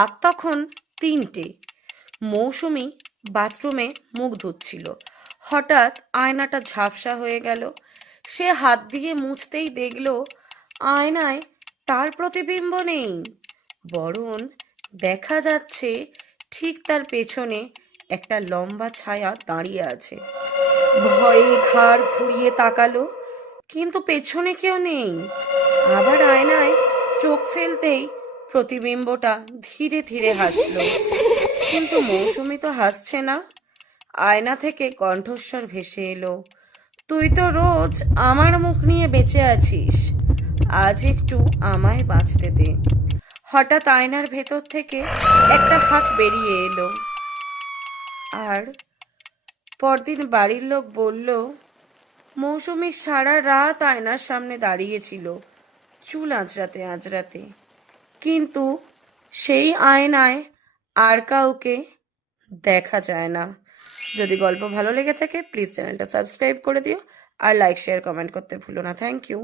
রাত তখন ৩টে। মৌসুমী বাথরুমে মুখ ধুচ্ছিল। হঠাৎ আয়নাটা ঝাপসা হয়ে গেল। সে হাত দিয়ে মুছতেই দেখল আয়নায় তার প্রতিবিম্ব নেই, বরং দেখা যাচ্ছে ঠিক তার পেছনে একটা লম্বা ছায়া দাঁড়িয়ে আছে। ভয়ে ঘাড় ঘুরিয়ে তাকালো, কিন্তু পেছনে কেউ নেই। আবার আয়নায় চোখ ফেলতেই প্রতিবিম্বটা ধীরে ধীরে হাসলো, কিন্তু মৌসুমী তো হাসছে না। আয়না থেকে কণ্ঠস্বর ভেসে এলো, তুই তো রোজ আমার মুখ নিয়ে বেঁচে আছিস, আজ একটু আমায় বাঁচতে দে। হঠাৎ আয়নার ভেতর থেকে একটা হাত বেরিয়ে এলো। আর পরদিন বাড়ির লোক বলল, মৌসুমী সারা রাত আয়নার সামনে দাঁড়িয়েছিল চুল আঁচড়াতে আঁচড়াতে, কিন্তু সেই আয়নায় আর কাউকে দেখা যায় না। যদি গল্প ভালো লেগে থাকে প্লিজ চ্যানেলটা সাবস্ক্রাইব করে দিও, আর লাইক শেয়ার কমেন্ট করতে ভুলো না। Thank you.